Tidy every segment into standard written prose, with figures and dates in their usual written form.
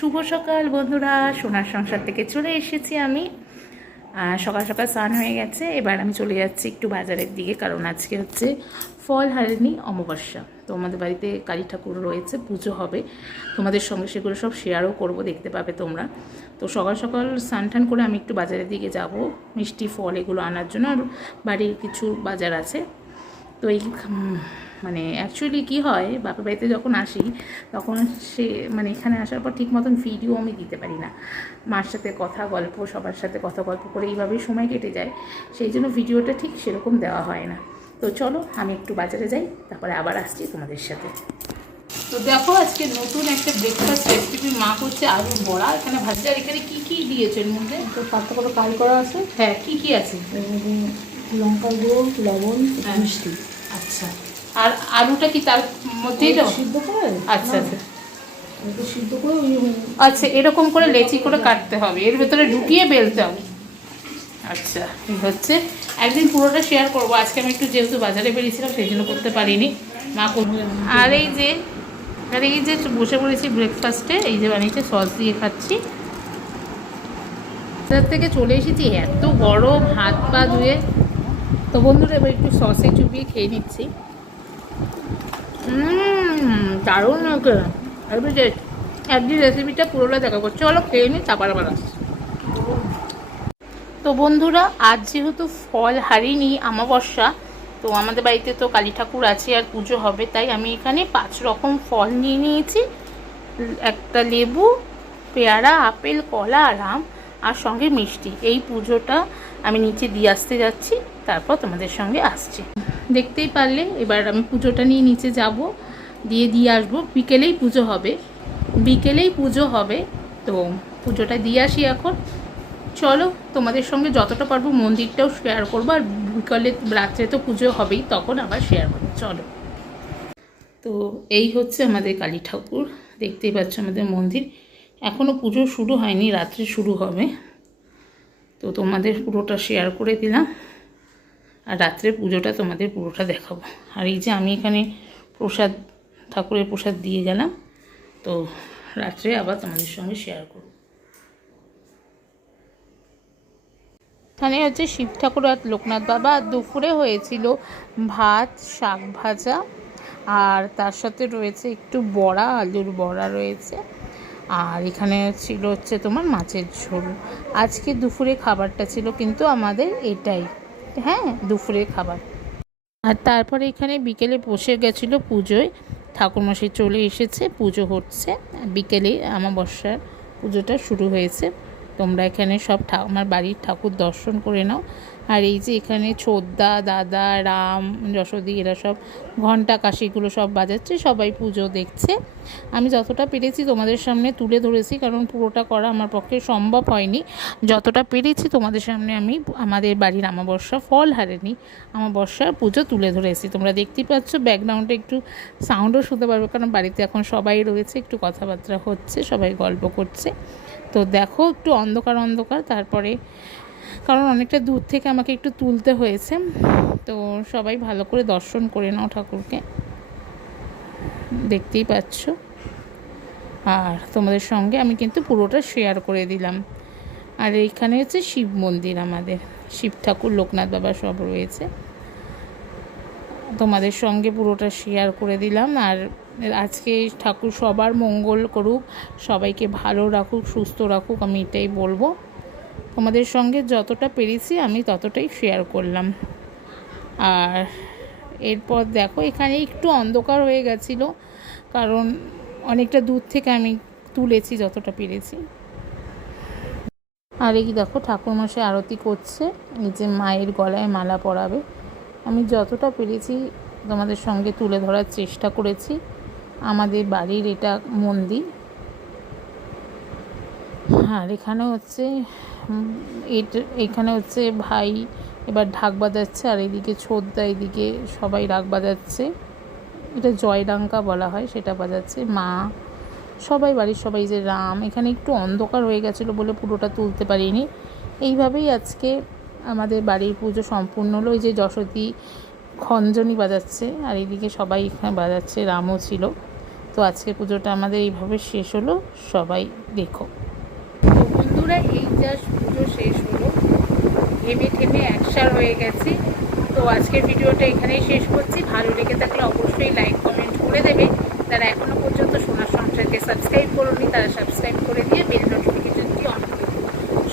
শুভ সকাল বন্ধুরা, সোনার সংসার থেকে চলে এসেছি আমি। সকাল সকাল স্নান হয়ে গেছে। এবার আমি চলে যাচ্ছি একটু বাজারের দিকে, কারণ আজকে হচ্ছে ফল হারিনি অমাবস্যা। তো আমাদের বাড়িতে কালী ঠাকুর রয়েছে, পুজো হবে। তোমাদের সঙ্গে সেগুলো সব শেয়ারও করব, দেখতে পাবে তোমরা। তো সকাল সকাল স্নান টান করে আমি একটু বাজারের দিকে যাব মিষ্টি ফল এগুলো আনার জন্য, আর বাড়ির কিছু বাজার আছে। তো এই মানে অ্যাকচুয়ালি কী হয়, বাপের বাড়িতে যখন আসি তখন মানে এখানে আসার পর ঠিক মতন ভিডিও আমি দিতে পারি না। মার সাথে কথা গল্প, সবার সাথে কথা গল্প করে এইভাবেই সময় কেটে যায়, সেই জন্য ভিডিওটা ঠিক সেরকম দেওয়া হয় না। তো চলো আমি একটু বাজারে যাই, তারপরে আবার আসছি তোমাদের সাথে। তো দেখো, আজকে নতুন একটা ব্রেকফাস্ট রেসিপি মা করছে, আলু বড়া এখানে ভাজছে। আর এখানে কী কী দিয়েছে এর মধ্যে? তো পাতা করে কাল করা আছে। হ্যাঁ, কী কী আছে? লঙ্কা গুঁড়ো, লবণ, মিষ্টি। আচ্ছা, আর আলুটা কি তার মধ্যেই দাও? সিদ্ধ করে। আচ্ছা আচ্ছা সিদ্ধ করে আচ্ছা, এরকম করে লেচি করে কাটতে হবে, এর ভেতরে ঢুকিয়ে বেলতে হবে। আচ্ছা, এই হচ্ছে। একদিন পুরোটা শেয়ার করবো। আজকে আমি একটু যেহেতু বাজারে বেরিয়েছিলাম সেই জন্য করতে পারিনি, মা করবে। আর এই যে বসে পড়েছি ব্রেকফাস্টে, এই যে বানিয়েছে, সস দিয়ে খাচ্ছি। তার থেকে চলে এসেছি, এত গরম, হাত পা ধুয়ে। তো বন্ধুরা এবার একটু সসে চুপিয়ে খেয়ে নিচ্ছি। দারুণ ওকে। একদিন রেসিপিটা পুরোটা দেখা করছে, চলো খেয়ে নিই, তারপর আবার আসছি। তো বন্ধুরা, আজ যেহেতু ফল হারিনি অমাবস্যা, তো আমাদের বাড়িতে তো কালী ঠাকুর আছে আর পুজো হবে, তাই আমি এখানে 5 রকম ফল নিয়ে নিয়েছি। একটা লেবু, পেয়ারা, আপেল, কলা আর আম, আর সঙ্গে মিষ্টি। এই পুজোটা আমি নিচে দিয়ে আসতে যাচ্ছি, তারপর তোমাদের সঙ্গে আসছি। দেখতেই পারলে এবার আমি পুজোটা নিয়ে নিচে যাব, দিয়ে আসবো। বিকেলেই পুজো হবে। তো পুজোটা দিয়ে আসি এখন। চলো, তোমাদের সঙ্গে যতটা পারবো মন্দিরটাও শেয়ার করবো, আর বিকালে রাত্রে তো পুজো হবেই, তখন আবার শেয়ার করবো। চলো। তো এই হচ্ছে আমাদের কালী ঠাকুর, দেখতেই পাচ্ছ আমাদের মন্দির। এখনও পুজো শুরু হয়নি, রাত্রে শুরু হবে। তো তোমাদের পুরোটা শেয়ার করে দিলাম, আর রাত্রে পুজোটা তোমাদের পুরোটা দেখাবো। আর এই যে আমি এখানে ঠাকুরের প্রসাদ দিয়ে গেলাম, তো রাত্রে আবার তোমাদের সঙ্গে শেয়ার করব। এখানে হচ্ছে শিব ঠাকুর আর লোকনাথ বাবা। আর দুপুরে হয়েছিল ভাত, শাক ভাজা, আর তার সাথে রয়েছে একটু বড়া, আলুর বড়া রয়েছে। আর এখানে ছিল হচ্ছে তোমার মাছের ঝোল। আজকে দুপুরে খাবারটা ছিল কিন্তু আমাদের এটাই, হ্যাঁ, দুপুরের খাবার। আর তারপরে এখানে বিকেলে বসে গেছিলো পুজোয়, ঠাকুরমশাই চলে এসেছে, পুজো হচ্ছে। বিকেলে অমাবস্যার পুজোটা শুরু হয়েছে। তোমরা এখানে সব আমার বাড়ির ঠাকুর দর্শন করে নাও। আর এই যে এখানে ছোদ্দা, দাদা, রাম, যশোদী, এরা সব ঘণ্টা কাশিগুলো সব বাজাচ্ছে, সবাই পুজো দেখছে। আমি যতটা পেরেছি তোমাদের সামনে তুলে ধরেছি, কারণ পুরোটা করা আমার পক্ষে সম্ভব হয়নি। যতটা পেরেছি তোমাদের সামনে আমি আমাদের বাড়ির অমাবস্যা, ফল হারেনি অমাবস্যার পুজো তুলে ধরেছি। তোমরা দেখতেই পাচ্ছ, ব্যাকগ্রাউন্ডে একটু সাউন্ডও শুনতে পারবে, কারণ বাড়িতে এখন সবাই রয়েছে, একটু কথাবার্তা হচ্ছে, সবাই গল্প করছে। তো দেখো, একটু অন্ধকার, তারপরে কারণ অনেকটা দূর থেকে আমাকে একটু তুলতে হয়েছে। তো সবাই ভালো করে দর্শন করে নাও ঠাকুরকে, দেখতেই পাচ্ছ। আর তোমাদের সঙ্গে আমি কিন্তু পুরোটা শেয়ার করে দিলাম। আর এইখানে হচ্ছে শিব মন্দির, আমাদের শিব ঠাকুর, লোকনাথ বাবা সব রয়েছে। তোমাদের সঙ্গে পুরোটা শেয়ার করে দিলাম। আর আজকে ঠাকুর সবার মঙ্গল করুক, সবাইকে ভালো রাখুক, সুস্থ রাখুক, আমি এটাই বলবো। তোমাদের সঙ্গে যতটা পেরেছি আমি ততটাই শেয়ার করলাম। আর এরপর দেখো, এখানে একটু অন্ধকার হয়ে গেছিলো, কারণ অনেকটা দূর থেকে আমি তুলেছি যতটা পেরেছি। আর এই দেখো, ঠাকুরমশাই আরতি করছে, এই যে মায়ের গলায় মালা পরাবে। আমি যতটা পেরেছি তোমাদের সঙ্গে তুলে ধরার চেষ্টা করেছি। আমাদের বাড়ির এটা মন্দির। আর এখানে হচ্ছে এখানে হচ্ছে ভাই এবার ঢাক বাজাচ্ছে, আর এদিকে ছোদ্দা, এদিকে সবাই রাগ বাজাচ্ছে, এটা জয়ডাঙ্কা বলা হয়, সেটা বাজাচ্ছে। মা, সবাই, বাড়ির সবাই, যে রাম। এখানে একটু অন্ধকার হয়ে গেছিলো বলে পুরোটা তুলতে পারিনি। এইভাবেই আজকে আমাদের বাড়ির পুজো সম্পূর্ণ হলো। ওই যে যশোদী খঞ্জনি বাজাচ্ছে, আর এইদিকে সবাই এখানে বাজাচ্ছে, রামও ছিল। তো আজকের পুজোটা আমাদের এইভাবে শেষ হলো, সবাই দেখো। তো বন্ধুরা, এই জাস্ট পুজো শেষ হলো, ঘেমে ঘেমে একসার হয়ে গেছি। তো আজকের ভিডিওটা এখানেই শেষ করছি। ভালো লেগে থাকলে অবশ্যই লাইক কমেন্ট করে দেবে। যারা এখনও পর্যন্ত সোনার সংসারকে সাবস্ক্রাইব করোনি তারা সাবস্ক্রাইব করে দিয়ে বেল নোটিফিকেশনটি অন করে দিও।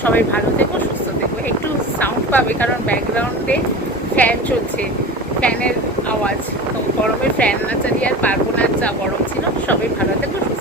সবাই ভালো থেকো, সুস্থ থেকো। একটু সাউন্ড পাবে কারণ ব্যাকগ্রাউন্ডে ফ্যান চলছে, ফ্যানের আওয়াজ। তো গরমে ফ্যান না চালিয়ে আর পারবো না, যা গরম ছিল। সবাই ভালো থেকো, সুস্থ